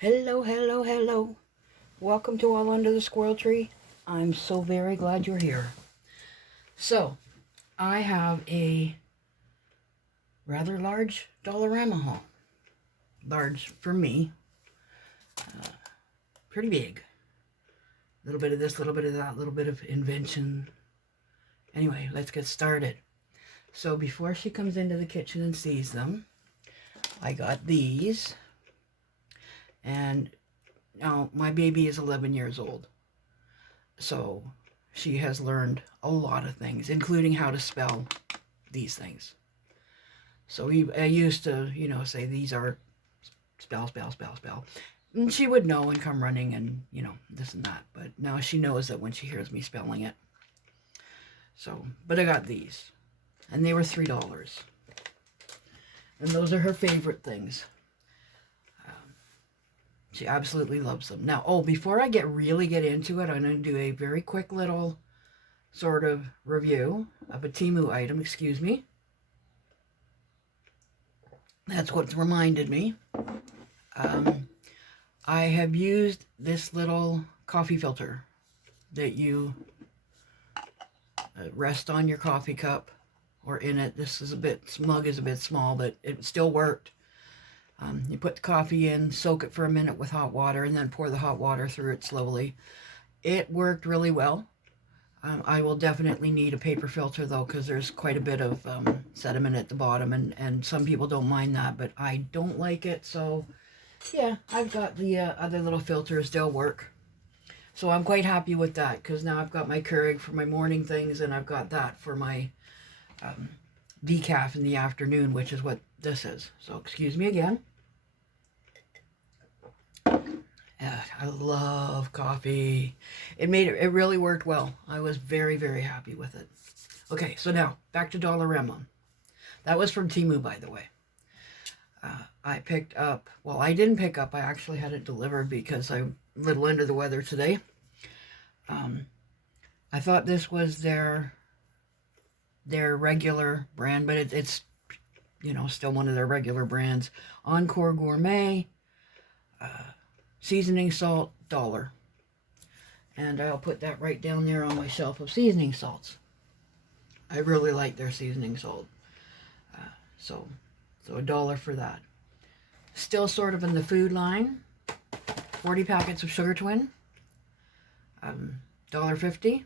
Hello, hello, hello. Welcome to All Under the Squirrel Tree. I'm so very glad you're here. So, I have a rather large Dollarama haul. Large for me. Pretty big. A little bit of this, a little bit of that, a little bit of invention. Anyway, let's get started. So, before she comes into the kitchen and sees them, I got these. And now my baby is 11 years old. So she has learned a lot of things, including how to spell these things. So I used to, say these are spell, spell, spell, spell. And she would know and come running and, this and that. But now she knows that when she hears me spelling it. So, but I got these. And they were $3. And those are her favorite things. She absolutely loves them. Now, before I really get into it, I'm going to do a very quick little sort of review of a temu item. Excuse me. That's what's reminded me. I have used this little coffee filter that you rest on your coffee cup or in it. This mug is a bit small, but it still worked. You put the coffee in, soak it for a minute with hot water, and then pour the hot water through it slowly. It worked really well. I will definitely need a paper filter, though, because there's quite a bit of sediment at the bottom, and some people don't mind that, but I don't like it. So, yeah, I've got the other little filters. They'll work. So I'm quite happy with that, because now I've got my Keurig for my morning things, and I've got that for my decaf in the afternoon, which is what this is. So, excuse me again. I love coffee. It really worked well. I was very, very happy with it. Okay, so now back to Dollarama. That was from Temu, by the way. I picked up, I didn't pick up, I actually had it delivered because I'm a little under the weather today. I thought this was their regular brand, but it's still one of their regular brands. Encore Gourmet. Seasoning salt, $1. And I'll put that right down there on my shelf of seasoning salts. I really like their seasoning salt. So $1 for that. Still sort of in the food line. 40 packets of Sugar Twin. $1.50.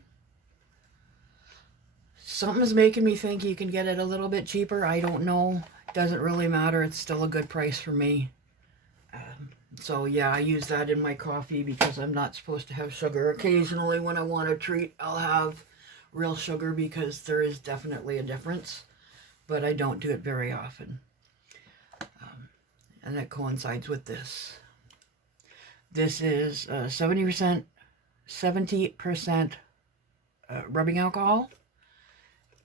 Something's making me think you can get it a little bit cheaper. I don't know. Doesn't really matter. It's still a good price for me. So yeah, I use that in my coffee because I'm not supposed to have sugar. Occasionally when I want a treat, I'll have real sugar because there is definitely a difference. But I don't do it very often. And that coincides with this. This is 70% rubbing alcohol.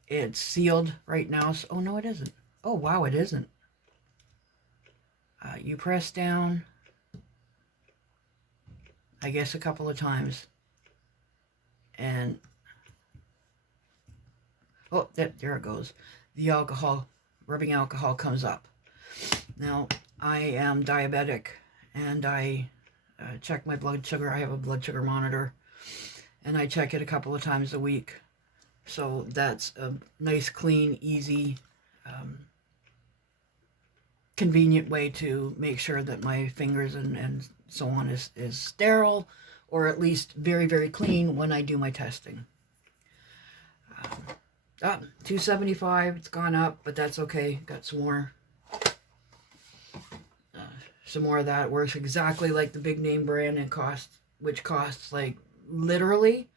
It's sealed right now. So, oh no, it isn't. Oh wow, it isn't. You press down, I guess a couple of times, and there it goes. The rubbing alcohol comes up. Now, I am diabetic, and I check my blood sugar. I have a blood sugar monitor, and I check it a couple of times a week. So that's a nice, clean, easy, convenient way to make sure that my fingers and so on is sterile, or at least very, very clean when I do my testing. $2.75, it's gone up, but that's okay. Got some more of that. Works exactly like the big name brand and which costs like literally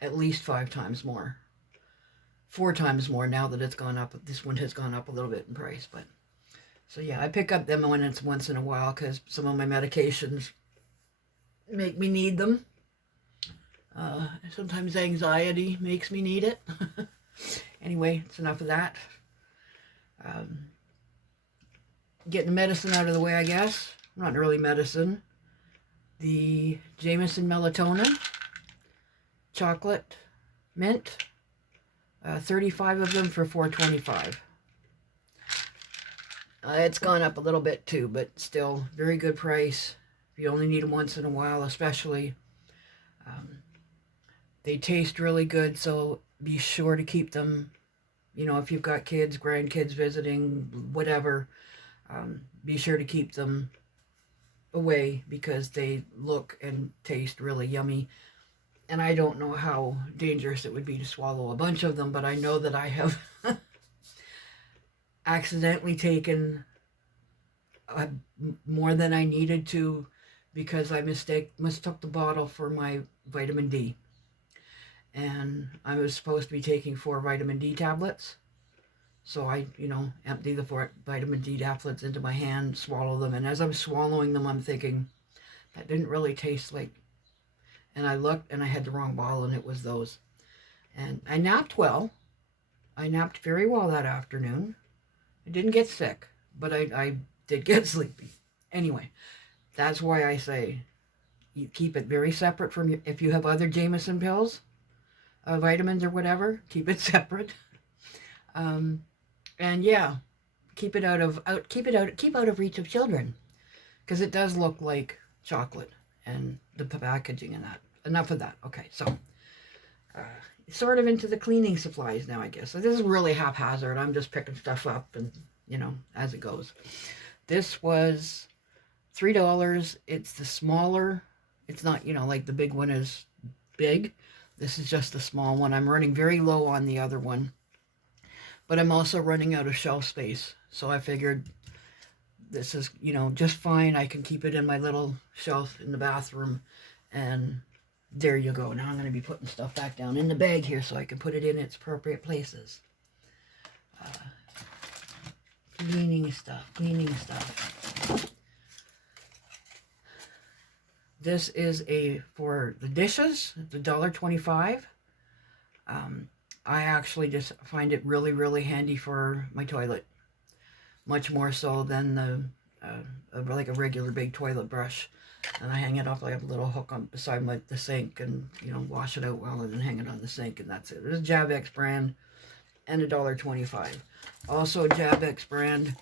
at least 5 times more. 4 times more now that it's gone up. This one has gone up a little bit in price, but so yeah, I pick up them when it's once in a while because some of my medications make me need them. Sometimes anxiety makes me need it. Anyway, it's enough of that. Getting the medicine out of the way, I guess. Not really medicine. The Jameson Melatonin. Chocolate. Mint. 35 of them for $4.25. It's gone up a little bit too, but still very good price. You only need them once in a while, especially. They taste really good, so be sure to keep them, you know, if you've got kids, grandkids visiting, whatever, be sure to keep them away because they look and taste really yummy. And I don't know how dangerous it would be to swallow a bunch of them, but I know that I have accidentally taken more than I needed to because I mistook the bottle for my vitamin D. And I was supposed to be taking 4 vitamin D tablets. So I, you know, empty the 4 vitamin D tablets into my hand, swallow them. And as I'm swallowing them, I'm thinking, that didn't really taste like... And I looked and I had the wrong bottle and it was those. And I napped well. I napped very well that afternoon. I didn't get sick, but I did get sleepy. Anyway, that's why I say you keep it very separate from your, if you have other Jameson pills, vitamins or whatever, keep it separate. And yeah, keep out of reach of children, because it does look like chocolate and the packaging and that. Enough of that. Okay, so sort of into the cleaning supplies now, I guess. So this is really haphazard. I'm just picking stuff up and, you know, as it goes. This was $3. It's the smaller. It's not, you know, like the big one is big. This is just the small one. I'm running very low on the other one. But I'm also running out of shelf space. So I figured this is, you know, just fine. I can keep it in my little shelf in the bathroom. And there you go. Now I'm going to be putting stuff back down in the bag here so I can put it in its appropriate places. Cleaning stuff. This is for the dishes. It's $1.25. I actually just find it really, really handy for my toilet. Much more so than like a regular big toilet brush. And I hang it off like a little hook on beside the sink and, you know, wash it out well and then hang it on the sink and that's it. There's a Javex brand and $1.25. Also a Javex brand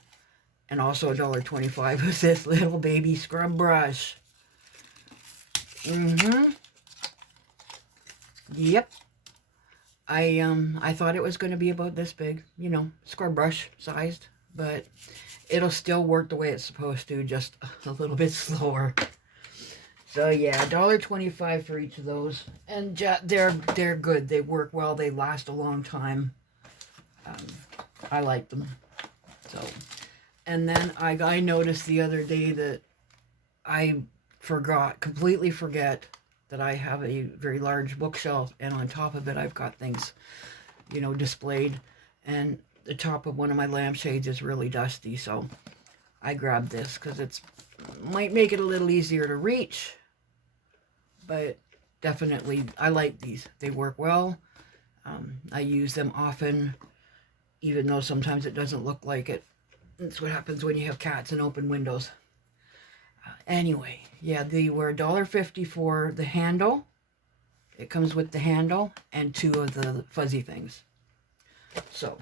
and also $1.25 is this little baby scrub brush. Yep. I thought it was going to be about this big, you know, scrub brush sized, but it'll still work the way it's supposed to, just a little bit slower. So yeah, $1.25 for each of those, and they're good. They work well. They last a long time. I like them. So, and then I noticed the other day that I completely forget that I have a very large bookshelf, and on top of it I've got things, you know, displayed, and the top of one of my lampshades is really dusty, so I grabbed this because it's might make it a little easier to reach, but definitely I like these. They work well. I use them often, even though sometimes it doesn't look like it. That's what happens when you have cats and open windows. Anyway, yeah, they were $1.50 for the handle. It comes with the handle and 2 of the fuzzy things. So,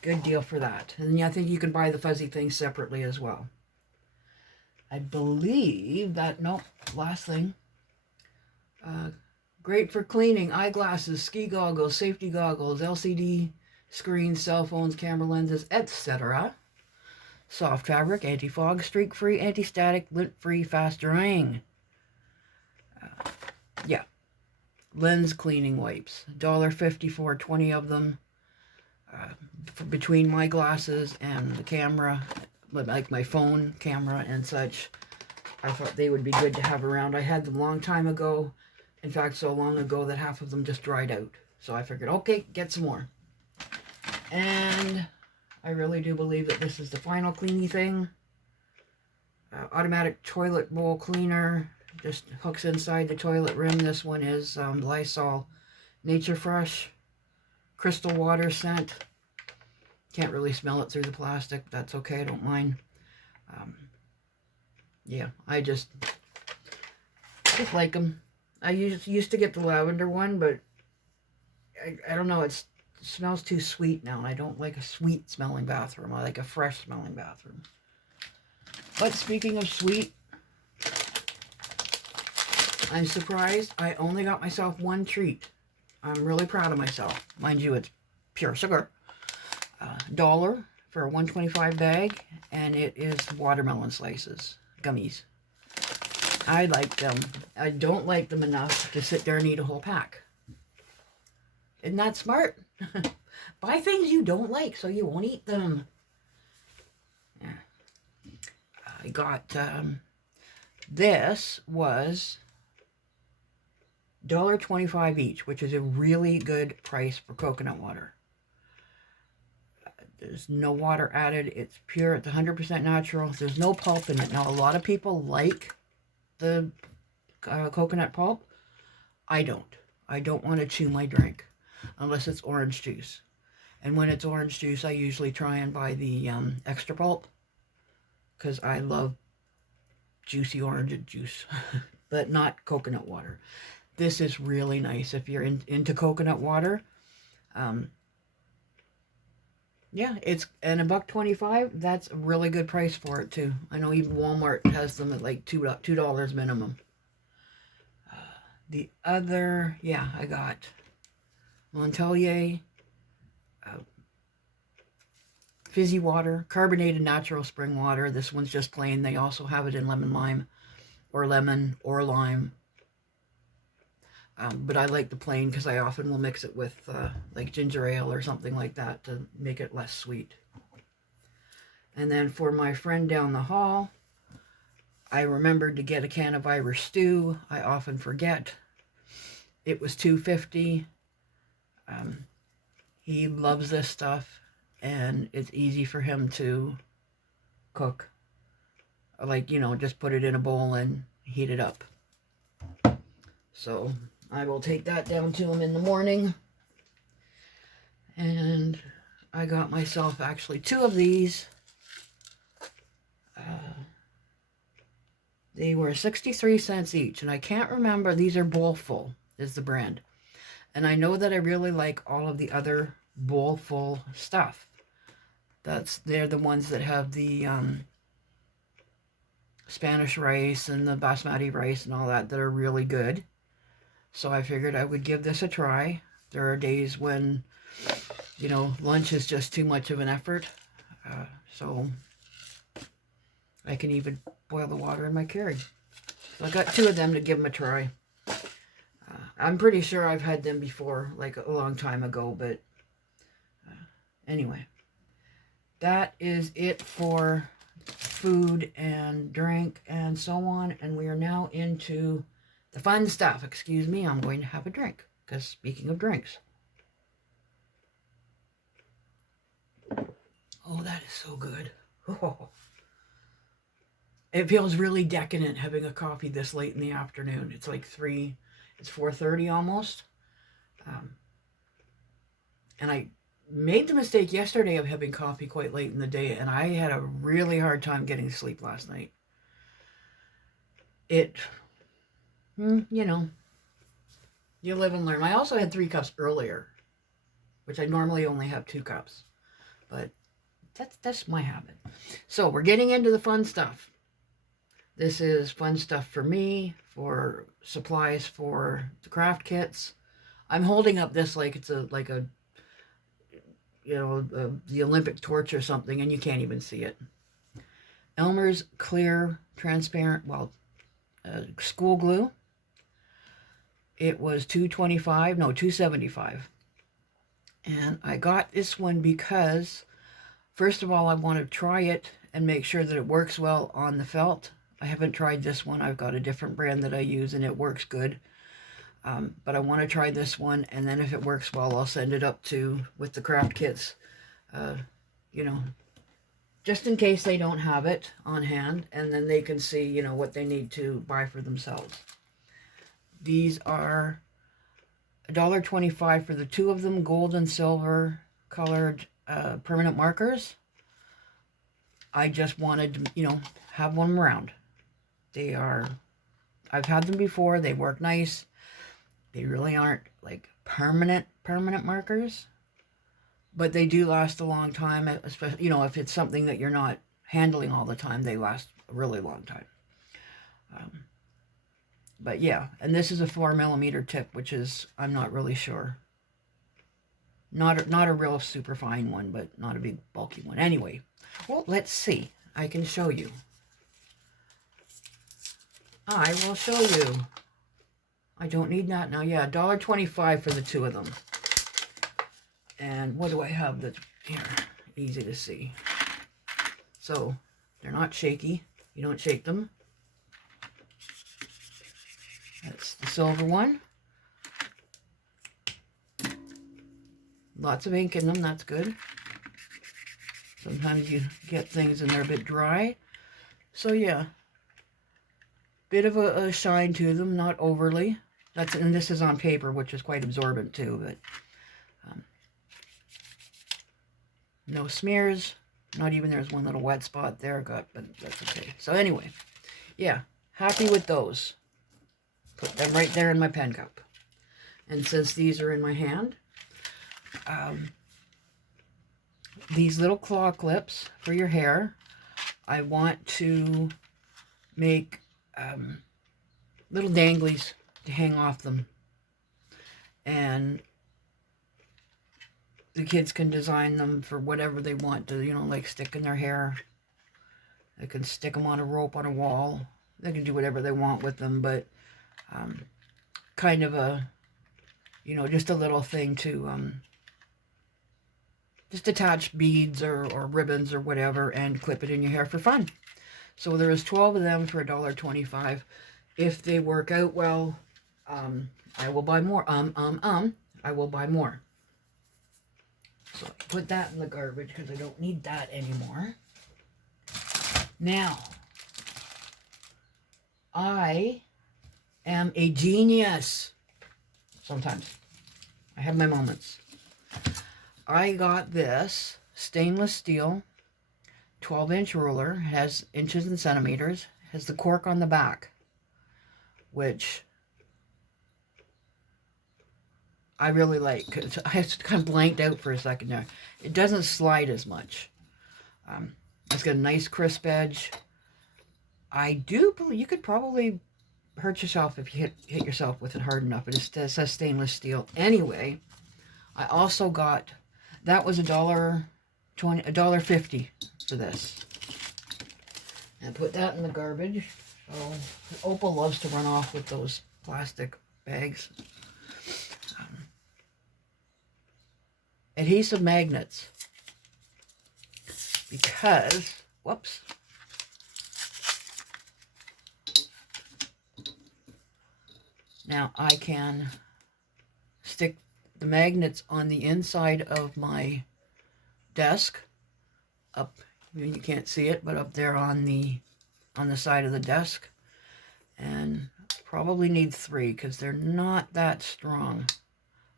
good deal for that. And I think you can buy the fuzzy things separately as well. I believe that, nope, last thing. Great for cleaning: eyeglasses, ski goggles, safety goggles, LCD screens, cell phones, camera lenses, etc. Soft fabric, anti-fog, streak-free, anti-static, lint-free, fast-drying. Yeah. Lens cleaning wipes. $1.50 for 20 of them. Between my glasses and the camera, like my phone camera and such, I thought they would be good to have around. I had them a long time ago. In fact, so long ago that half of them just dried out. So I figured, okay, get some more. And I really do believe that this is the final cleany thing. Automatic toilet bowl cleaner. Just hooks inside the toilet rim. This one is Lysol Nature Fresh Crystal Water Scent. Can't really smell it through the plastic. But that's okay. I don't mind. Yeah, I just like them. I used to get the lavender one, but I don't know. It smells too sweet now. I don't like a sweet smelling bathroom. I like a fresh smelling bathroom. But speaking of sweet, I'm surprised I only got myself one treat. I'm really proud of myself. Mind you, it's pure sugar. $1 for a 125 bag, and it is watermelon slices, gummies. I like them. I don't like them enough to sit there and eat a whole pack. Isn't that smart? Buy things you don't like so you won't eat them. Yeah. I got, this was $1.25 each, which is a really good price for coconut water. There's no water added. It's pure. It's 100% natural. There's no pulp in it. Now, a lot of people like the coconut pulp. I don't. I don't want to chew my drink unless it's orange juice. And when it's orange juice, I usually try and buy the extra pulp because I love juicy orange juice, but not coconut water. This is really nice if you're into coconut water. Yeah, it's and $1.25. That's a really good price for it too. I know even Walmart has them at like $2 minimum. The other, yeah, I got Montelier fizzy water, carbonated natural spring water. This one's just plain. They also have it in lemon lime, or lemon or lime. But I like the plain because I often will mix it with like ginger ale or something like that to make it less sweet. And then for my friend down the hall, I remembered to get a can of Irish stew. I often forget. It was $2.50. He loves this stuff, and it's easy for him to cook. Like, you know, just put it in a bowl and heat it up. So I will take that down to him in the morning. And I got myself actually 2 of these. They were 63 cents each, and I can't remember. These are Bowlful is the brand. And I know that I really like all of the other Bowlful stuff. They're the ones that have the Spanish rice and the basmati rice and all that are really good. So I figured I would give this a try. There are days when, you know, lunch is just too much of an effort. So I can even boil the water in my Keurig. So I got 2 of them to give them a try. I'm pretty sure I've had them before, like a long time ago, but anyway. That is it for food and drink and so on. And we are now into the fun stuff. Excuse me, I'm going to have a drink. Because speaking of drinks. Oh, that is so good. Oh. It feels really decadent having a coffee this late in the afternoon. It's like 4:30 almost. And I made the mistake yesterday of having coffee quite late in the day, and I had a really hard time getting to sleep last night. You know, you live and learn. I also had 3 cups earlier, which I normally only have 2 cups, but that's my habit. So we're getting into the fun stuff. This is fun stuff for me, for supplies for the craft kits. I'm holding up this like it's the Olympic torch or something, and you can't even see it. Elmer's clear, transparent, school glue. It was $2.75. And I got this one because, first of all, I want to try it and make sure that it works well on the felt. I haven't tried this one. I've got a different brand that I use, and it works good. But I want to try this one, and then if it works well, I'll send it up with the craft kits, just in case they don't have it on hand, and then they can see, what they need to buy for themselves. These are $1.25 for the 2 of them, gold and silver colored permanent markers. I just wanted to, have one around. I've had them before. They work nice. They really aren't like permanent markers, but they do last a long time, especially, if it's something that you're not handling all the time, they last a really long time. But yeah, and this is a 4mm tip, which is, I'm not really sure. Not a real super fine one, but not a big bulky one. Anyway, well, let's see. I can show you. I will show you. I don't need that now. Yeah, $1.25 for the two of them. And what do I have that's here? Easy to see. So, they're not shaky. You don't shake them. That's the silver one. Lots of ink in them, that's good. Sometimes you get things and they're a bit dry. So yeah, bit of a shine to them, not overly. And this is on paper, which is quite absorbent too, but no smears. Not even there's one little wet spot there, but that's okay. So anyway, yeah, happy with those. Put them right there in my pen cup. And since these are in my hand, these little claw clips for your hair, I want to make little danglies to hang off them. And the kids can design them for whatever they want to, you know, like stick in their hair. They can stick them on a rope on a wall. They can do whatever they want with them, but kind of a, you know, just a little thing to just attach beads or ribbons or whatever and clip it in your hair for fun. So there is 12 of them for $1.25. If they work out well, I will buy more. I will buy more. So put that in the garbage because I don't need that anymore. Now, I am a genius. Sometimes. I have my moments. I got this stainless steel 12-inch ruler, has inches and centimeters, has the cork on the back, which I really like, because I kind of blanked out for a second there. It doesn't slide as much. It's got a nice crisp edge. I do believe you could probably hurt yourself if you hit yourself with it hard enough. It says stainless steel. Anyway, I also got, that was $1.50 for this. And put that in the garbage. Oh, Opal loves to run off with those plastic bags. Adhesive magnets. Because, whoops. Now I can stick the magnets on the inside of my desk, up, you can't see it, but up there on the side of the desk, and probably need 3 because they're not that strong,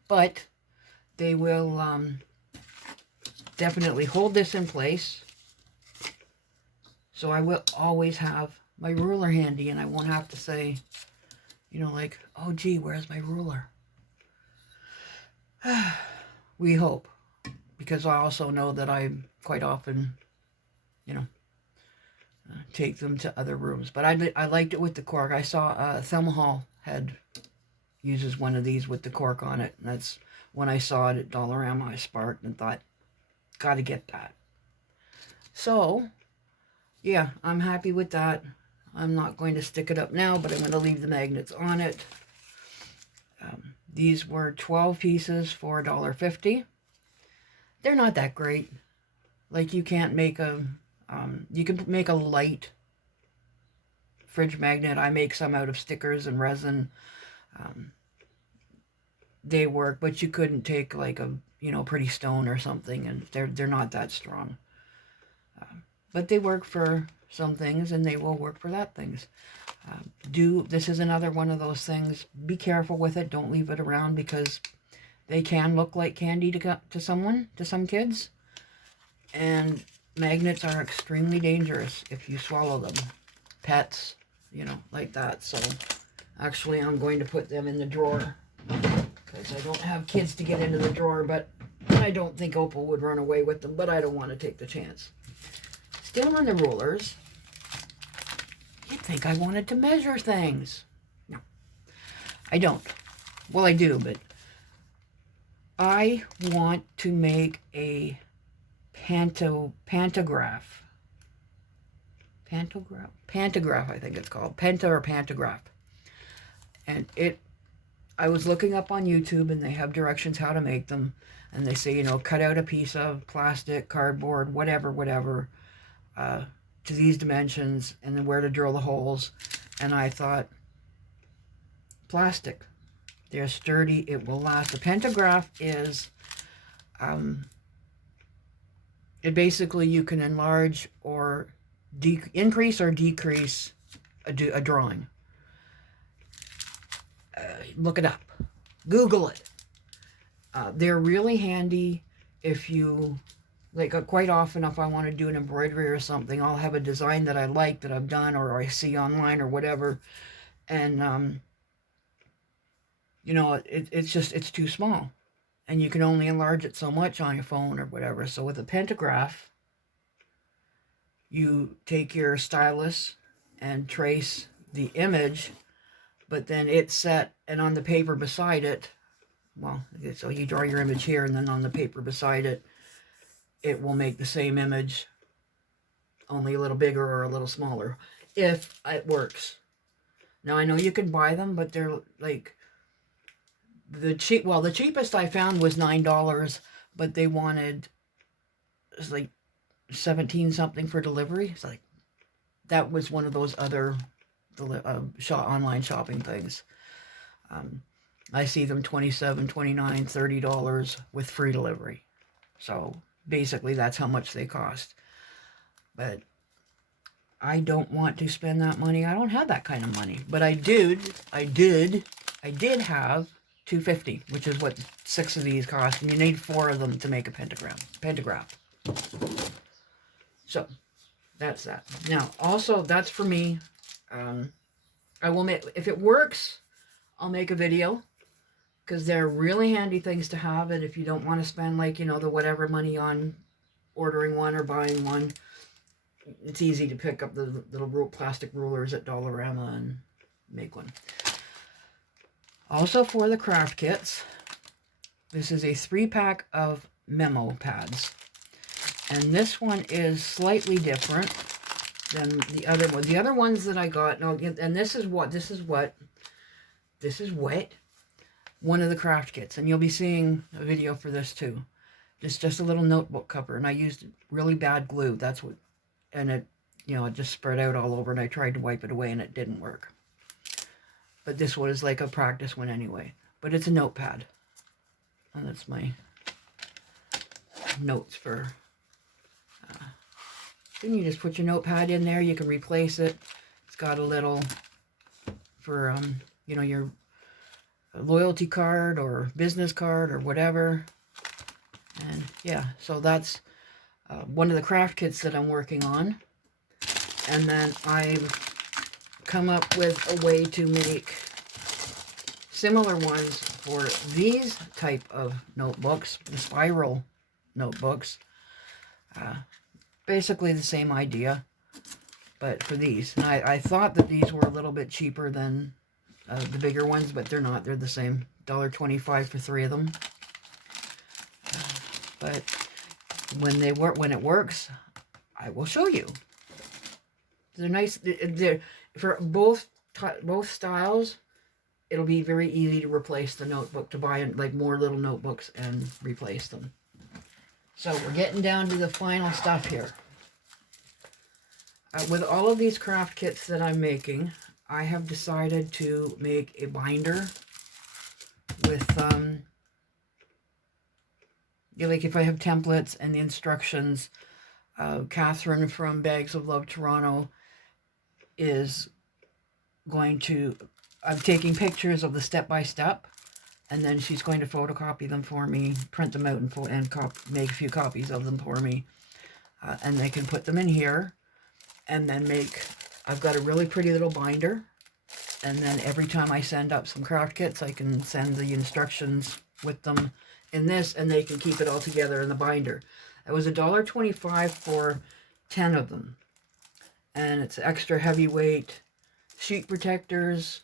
but they will definitely hold this in place. So I will always have my ruler handy, and I won't have to say, you know, like, oh gee, where's my ruler? We hope, because I also know that I quite often, you know, take them to other rooms. But I liked it with the cork. I saw Thelma Hall uses one of these with the cork on it, and that's when I saw it at Dollarama. I sparked and thought, gotta get that. So yeah, I'm happy with that. I'm not going to stick it up now, but I'm going to leave the magnets on it. These were 12 pieces for $1.50. They're not that great. Like, you can't make a, you can make a light fridge magnet. I make some out of stickers and resin. They work, but you couldn't take like a, you know, pretty stone or something, and they're not that strong. But they work for some things, and they will work for that things. This is another one of those things. Be careful with it. Don't leave it around, because they can look like candy to some kids. And magnets are extremely dangerous if you swallow them. Pets, you know, like that. So actually, I'm going to put them in the drawer, because I don't have kids to get into the drawer, but I don't think Opal would run away with them, but I don't want to take the chance. Still on the rulers. You'd think I wanted to measure things. No, I don't. Well, I do, but I want to make a pantograph. Pantograph, I think it's called. Penta or pantograph. And I was looking up on YouTube, and they have directions how to make them. And they say, cut out a piece of plastic, cardboard, whatever, to these dimensions, and then where to drill the holes. And I thought, plastic. They're sturdy. It will last. A pantograph is, it basically, you can enlarge or increase or decrease a drawing. Look it up. Google it. They're really handy if you, quite often if I want to do an embroidery or something, I'll have a design that I like, that I've done, or I see online or whatever, and, it's too small. And you can only enlarge it so much on your phone or whatever. So with a pantograph, you take your stylus and trace the image, but then it's set, and on the paper beside it, so you draw your image here, and then on the paper beside it, it will make the same image, only a little bigger or a little smaller, if it works. Now, I know you can buy them, but they're like, the cheapest I found was $9, but they wanted, it's like 17 something for delivery. It's like, that was one of those other online shopping things. I see them $27, $29, $30 with free delivery. So basically that's how much they cost. But I don't want to spend that money. I don't have that kind of money. But I did have $2.50, which is what 6 of these cost, and you need 4 of them to make a pantograph. So that's that. Now, also, that's for me. I will make, if it works, I'll make a video, because they're really handy things to have. And if you don't want to spend the whatever money on ordering one or buying one, it's easy to pick up the little plastic rulers at Dollarama and make one. Also, for the craft kits, this is a 3-pack of memo pads. And this one is slightly different than the other one. The other ones that I got, and this is what one of the craft kits, and you'll be seeing a video for this too. Just a little notebook cover, and I used really bad glue. That's what, and it just spread out all over, and I tried to wipe it away, and it didn't work. But this was like a practice one anyway. But it's a notepad, and that's my notes for. Then you just put your notepad in there. You can replace it. It's got a little for your loyalty card or business card or whatever. And yeah, so that's one of the craft kits that I'm working on. And then I've come up with a way to make similar ones for these type of notebooks, the spiral notebooks. Basically the same idea, but for these. And I thought that these were a little bit cheaper than the bigger ones, but they're not. They're the same. $1.25 for 3 of them. But when it works, I will show you. They're nice. They're for both styles. It'll be very easy to replace the notebook, to buy more little notebooks and replace them. So we're getting down to the final stuff here. With all of these craft kits that I'm making, I have decided to make a binder with, if I have templates and the instructions. Catherine from Bags of Love Toronto is going to, I'm taking pictures of the step-by-step, and then she's going to photocopy them for me, print them out, and make a few copies of them for me. And they can put them in here, and then I've got a really pretty little binder. And then every time I send up some craft kits, I can send the instructions with them in this, and they can keep it all together in the binder. It was $1.25 for 10 of them. And it's extra heavyweight sheet protectors,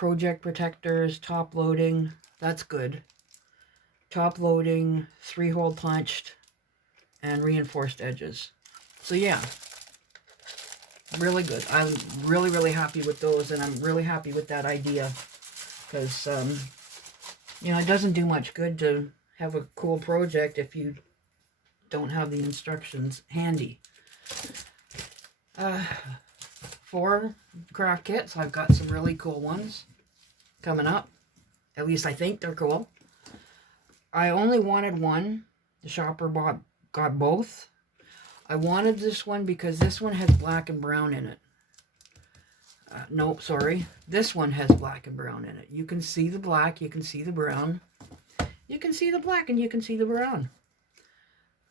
project protectors, top loading. That's good. Top loading, 3-hole punched, and reinforced edges. So yeah, really good. I'm really, really happy with those, and I'm really happy with that idea. Because, you know, it doesn't do much good to have a cool project if you don't have the instructions handy. 4 craft kits. I've got some really cool ones coming up. At least I think they're cool. I only wanted one. The shopper got both. I wanted this one because this one has black and brown in it. Nope, sorry. This one has black and brown in it. You can see the black, you can see the brown. You can see the black and you can see the brown.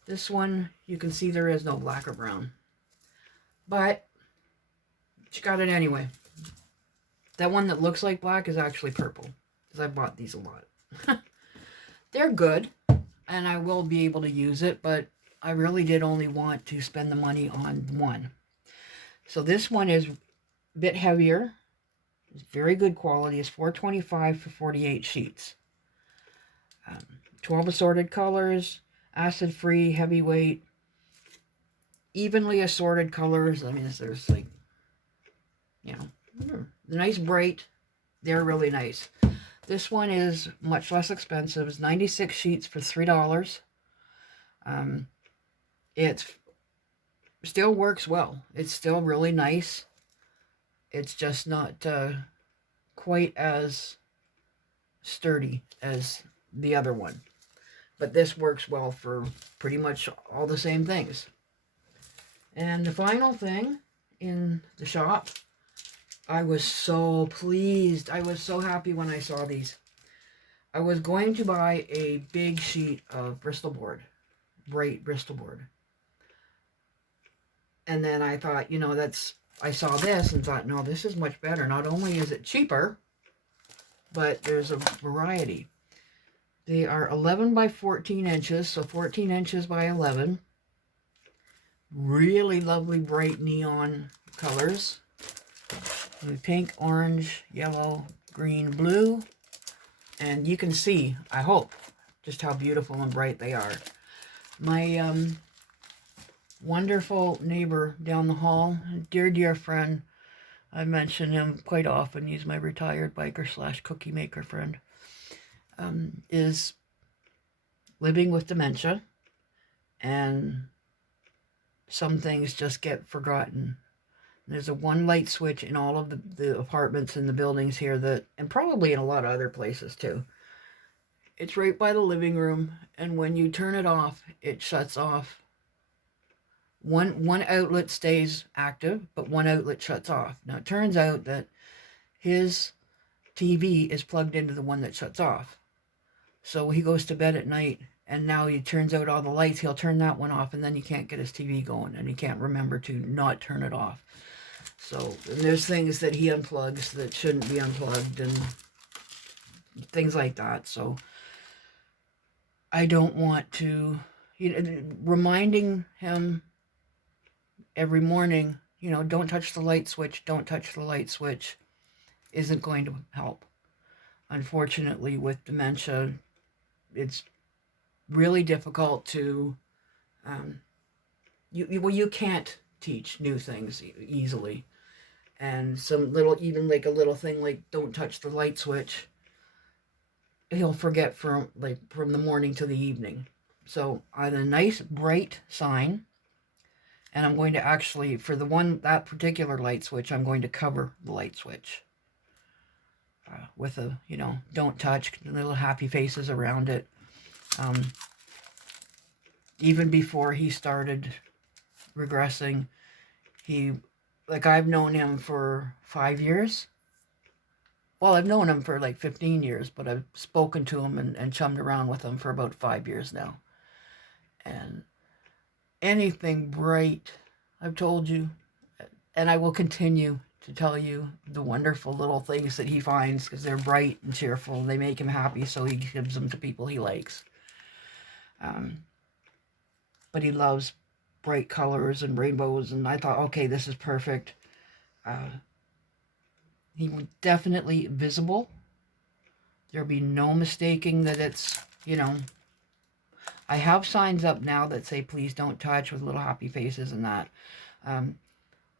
This one, you can see there is no black or brown. But she got it anyway. That one that looks like black is actually purple. Because I bought these a lot. They're good. And I will be able to use it. But I really did only want to spend the money on one. So this one is a bit heavier. It's very good quality. It's $4.25 for 48 sheets. 12 assorted colors. Acid-free, heavyweight. Evenly assorted colors. I mean, there's like, you know, nice bright. They're really nice. This one is much less expensive. It's 96 sheets for $3. It still works well. It's still really nice. It's just not quite as sturdy as the other one. But this works well for pretty much all the same things. And the final thing in the shop, I was so pleased. I was so happy when I saw these. I was going to buy a big sheet of Bristol board, bright Bristol board. And then I thought, you know, I saw this and thought, no, this is much better. Not only is it cheaper, but there's a variety. They are 11 by 14 inches, so 14 inches by 11. Really lovely bright neon colors. Pink, orange, yellow, green, blue. And you can see, I hope, just how beautiful and bright they are. My wonderful neighbor down the hall, dear friend, I mention him quite often. He's my retired biker / cookie maker friend. Is living with dementia, and some things just get forgotten. There's a one light switch in all of the apartments and the buildings here, that, and probably in a lot of other places too. It's right by the living room, and when you turn it off, it shuts off. One outlet stays active, but one outlet shuts off. Now it turns out that his TV is plugged into the one that shuts off. So he goes to bed at night, and now he turns out all the lights. He'll turn that one off, and then he can't get his TV going, and he can't remember to not turn it off. So there's things that he unplugs that shouldn't be unplugged, and things like that. So I don't want to, reminding him every morning, don't touch the light switch, don't touch the light switch, isn't going to help. Unfortunately, with dementia, it's really difficult to, you can't teach new things easily. And some little, even like a little thing like don't touch the light switch, he'll forget from the morning to the evening. So I have a nice bright sign, and I'm going to actually, for that particular light switch, I'm going to cover the light switch with a, don't touch, little happy faces around it. Even before he started regressing, I've known him for 5 years. Well, I've known him for 15 years, but I've spoken to him and chummed around with him for about 5 years now. And anything bright, I've told you, and I will continue to tell you the wonderful little things that he finds, because they're bright and cheerful, and they make him happy, so he gives them to people he likes. But he loves bright colors and rainbows, and I thought, okay, this is perfect. He will definitely visible. There'll be no mistaking that it's, you know, I have signs up now that say please don't touch with little happy faces and that.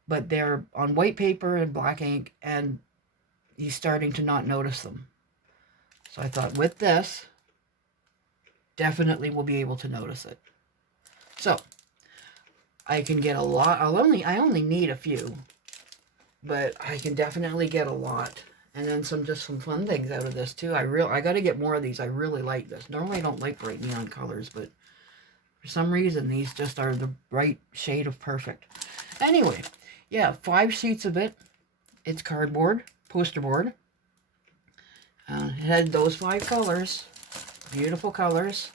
But they're on white paper and black ink, and he's starting to not notice them. So I thought with this, definitely will be able to notice it. So I can get a lot. I only need a few, but I can definitely get a lot. And then just some fun things out of this too. I got to get more of these. I really like this. Normally I don't like bright neon colors, but for some reason these just are the right shade of perfect. Anyway, yeah, 5 sheets of it. It's cardboard, poster board. It had those 5 colors. Beautiful colors.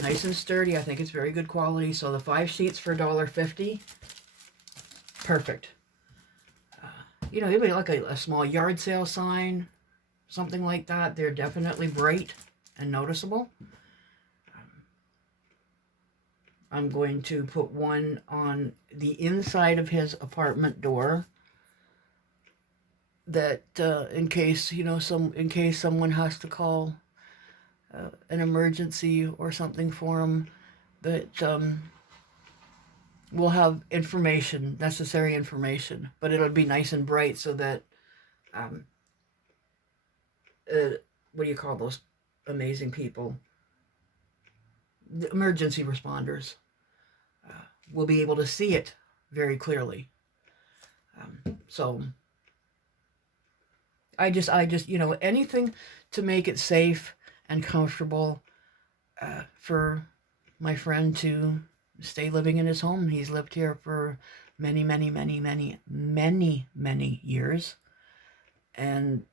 Nice and sturdy. I think it's very good quality. So the 5 sheets for $1.50. Perfect. You know, maybe like a small yard sale sign, something like that. They're definitely bright and noticeable. I'm going to put one on the inside of his apartment door, that in case, you know, in case someone has to call an emergency or something for him, that we'll have information, necessary information, but it'll be nice and bright so that what do you call those amazing people? The emergency responders will be able to see it very clearly. So I just, you know, anything to make it safe and comfortable for my friend to stay living in his home. He's lived here for many, many, many, many, many, many years. And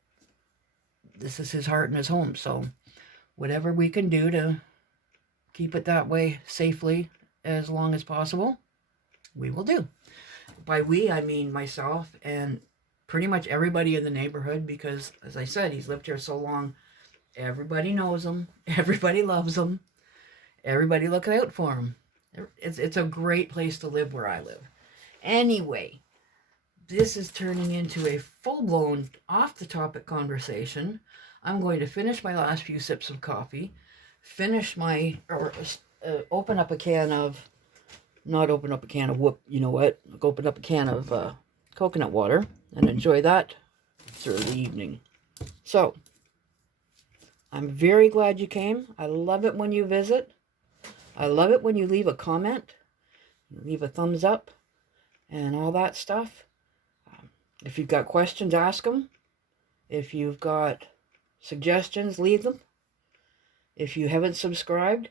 this is his heart and his home. So whatever we can do to keep it that way safely as long as possible, we will do. By we, I mean myself and pretty much everybody in the neighborhood, because as I said, he's lived here so long. Everybody knows him. Everybody loves him. Everybody look out for him. It's a great place to live where I live. Anyway, this is turning into a full-blown off-the-topic conversation. I'm going to finish my last few sips of coffee, open up a can of, not open up a can of you know what, open up a can of coconut water and enjoy that through the evening. So, I'm very glad you came. I love it when you visit. I love it when you leave a comment, leave a thumbs up, and all that stuff. If you've got questions, ask them. If you've got suggestions, leave them. If you haven't subscribed,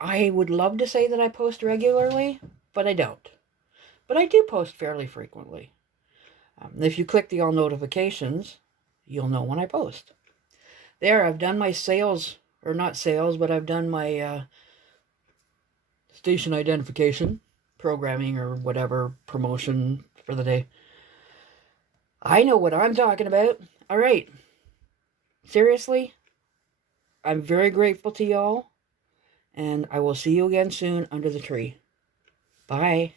I would love to say that I post regularly, but I don't. But I do post fairly frequently. If you click the all notifications, you'll know when I post. There, I've done my sales, or not sales, but I've done my station identification, programming, or whatever, promotion for the day. I know what I'm talking about. All right. Seriously, I'm very grateful to y'all, and I will see you again soon under the tree. Bye.